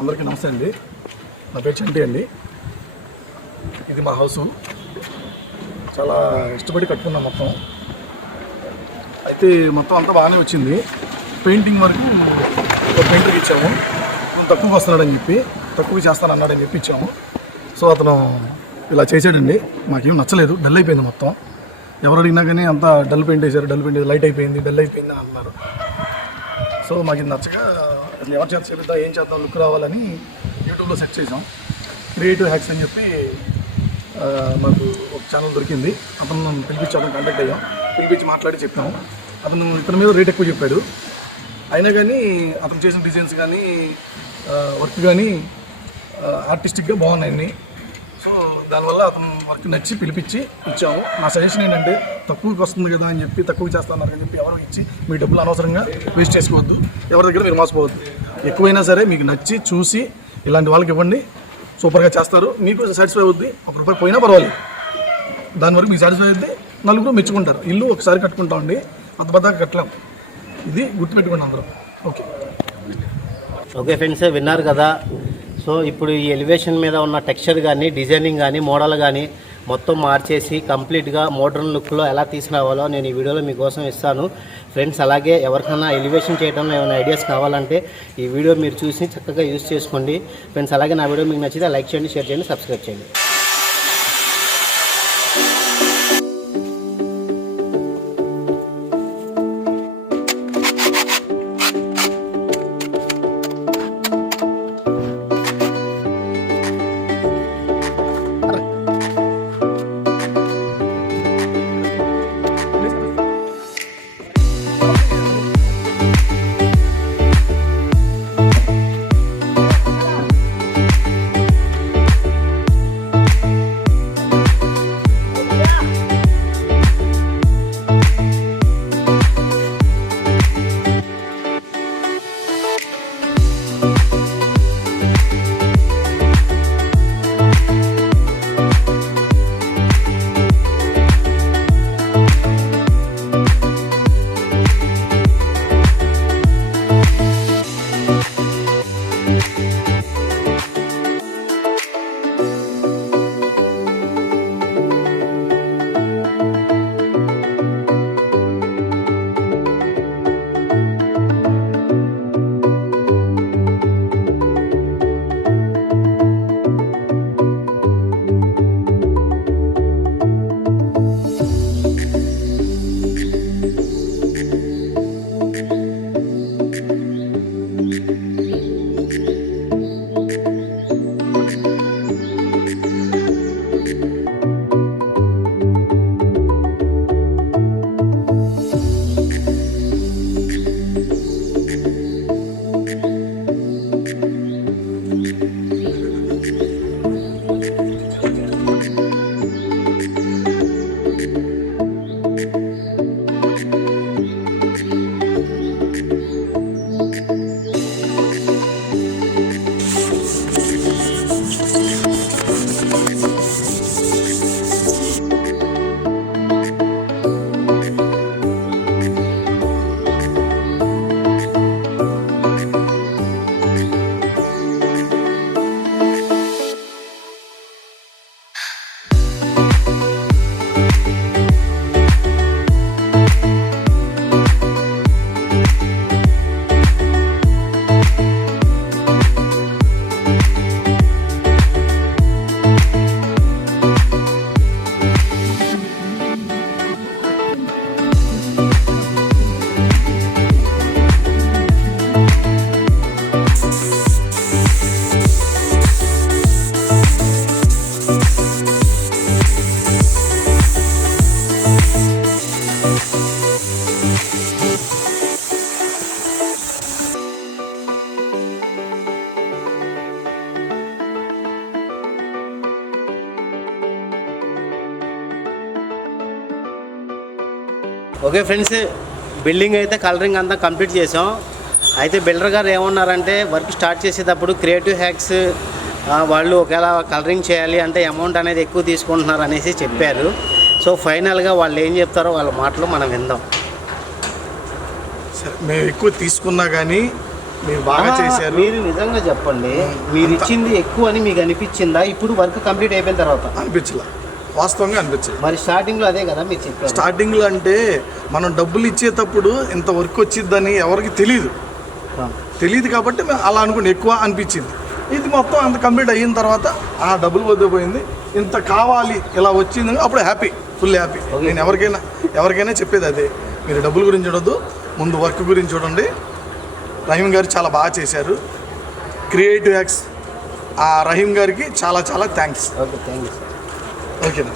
అందరికీ నమస్తే అండి. నా పేరు చంటి అండి. ఇది మా హౌసు. చాలా ఇష్టపడి కట్టుకున్నాం మొత్తం. అయితే మొత్తం అంతా బాగానే వచ్చింది. పెయింటింగ్ వరకు ఒక పెయింటర్కి ఇచ్చాము. తక్కువగా వస్తున్నాడని చెప్పి, తక్కువ చేస్తానన్నాడని చెప్పి ఇచ్చాము. సో అతను ఇలా చేసాడండి. మాకేం నచ్చలేదు. డల్ అయిపోయింది మొత్తం. ఎవరు అడిగినా కానీ అంతా డల్ పెయింట్ వేసారు, డల్ పెయింట్ లైట్ అయిపోయింది, డల్ అయిపోయింది అని అంటున్నారు. సో మాకు ఇది నచ్చగా అసలు ఎవరి చేత చేద్దాం, ఏం చేద్దాం, లుక్ రావాలని యూట్యూబ్లో సెర్చ్ చేసాం. క్రియేటివ్ హ్యాక్స్ అని చెప్పి మాకు ఒక ఛానల్ దొరికింది. అతను పిలిపించి అతను కాంటాక్ట్ అయ్యాం. పిలిపించి మాట్లాడి చెప్పాము. అతను ఇతని మీద రేట్ ఎక్కువ చెప్పాడు. అయినా కానీ అతను చేసిన డిజైన్స్ కానీ వర్క్ కానీ ఆర్టిస్టిక్గా బాగున్నాయి. సో దానివల్ల అతను వర్క్ నచ్చి పిలిపించి ఇచ్చాము. నా సజెషన్ ఏంటంటే తక్కువకి వస్తుంది కదా అని చెప్పి, తక్కువ చేస్తున్నారు అని చెప్పి ఎవరు ఇచ్చి మీ డబ్బులు అనవసరంగా వేస్ట్ చేసుకోవద్దు. ఎవరి దగ్గర మీరు మోసపోవద్దు. ఎక్కువైనా సరే మీకు నచ్చి చూసి ఇలాంటి వాళ్ళకి ఇవ్వండి. సూపర్గా చేస్తారు. మీకు సాటిస్ఫై అవుద్ది. ₹1 పోయినా పర్వాలేదు. దాని వరకు మీకు సాటిస్ఫై అవుద్ది. నలుగురు మెచ్చుకుంటారు. ఇల్లు ఒకసారి కట్టుకుంటామండి, అంత పెద్దగా కట్టలేం. ఇది గుర్తుపెట్టుకోండి అందరూ. ఓకే ఫ్రెండ్స్, విన్నారు కదా. సో ఇప్పుడు ఈ ఎలివేషన్ మీద ఉన్న టెక్స్చర్ కానీ, డిజైనింగ్ కానీ, మోడల్ కానీ మొత్తం మార్చేసి కంప్లీట్గా మోడర్న్ లుక్లో ఎలా తీసుకురావాలో నేను ఈ వీడియోలో మీకోసం ఇస్తాను ఫ్రెండ్స్. అలాగే ఎవరికైనా ఎలివేషన్ చేయడంలో ఏమైనా ఐడియాస్ కావాలంటే ఈ వీడియో మీరు చూసి చక్కగా యూజ్ చేసుకోండి ఫ్రెండ్స్. అలాగే నా వీడియో మీకు నచ్చితే లైక్ చేయండి, షేర్ చేయండి, సబ్స్క్రైబ్ చేయండి. ఓకే ఫ్రెండ్స్, బిల్డింగ్ అయితే కలరింగ్ అంతా కంప్లీట్ చేసాం. అయితే బిల్డర్ గారు ఏమన్నారంటే వర్క్ స్టార్ట్ చేసేటప్పుడు క్రియేటివ్ హ్యాక్స్ వాళ్ళు ఒకవేళ కలరింగ్ చేయాలి అంటే అమౌంట్ అనేది ఎక్కువ తీసుకుంటున్నారు అనేసి చెప్పారు. సో ఫైనల్గా వాళ్ళు ఏం చెప్తారో వాళ్ళ మాటలు మనం విందాం. సరే, మేము ఎక్కువ తీసుకున్నా కానీ మీరు బాగా చేశారు. మీరు నిజంగా చెప్పండి, మీరు ఇచ్చింది ఎక్కువ అని మీకు అనిపించిందా ఇప్పుడు వర్క్ కంప్లీట్ అయిపోయిన తర్వాత? అనిపించలే, వాస్తవంగా అనిపించలేదు. మరి స్టార్టింగ్లో అదే కదా మీరు చెప్పారు. స్టార్టింగ్లో అంటే మనం డబ్బులు ఇచ్చేటప్పుడు ఇంత వర్క్ వచ్చిద్దని ఎవరికి తెలియదు కాబట్టి మేము అలా అనుకుని ఎక్కువ అనిపించింది. ఇది మొత్తం అంత కంప్లీట్ అయిన తర్వాత ఆ డబ్బులు వద్దిపోయింది, ఇంత కావాలి ఇలా వచ్చింది, అప్పుడు హ్యాపీ, ఫుల్ హ్యాపీ. నేను ఎవరికైనా చెప్పేది అదే, మీరు డబ్బుల గురించి చూడొద్దు, ముందు వర్క్ గురించి చూడండి. రహీం గారు చాలా బాగా చేశారు. క్రియేటివ్ యాక్స్ ఆ రహీం గారికి చాలా చాలా thanks. Okay, thank you sir. ఓకేనా.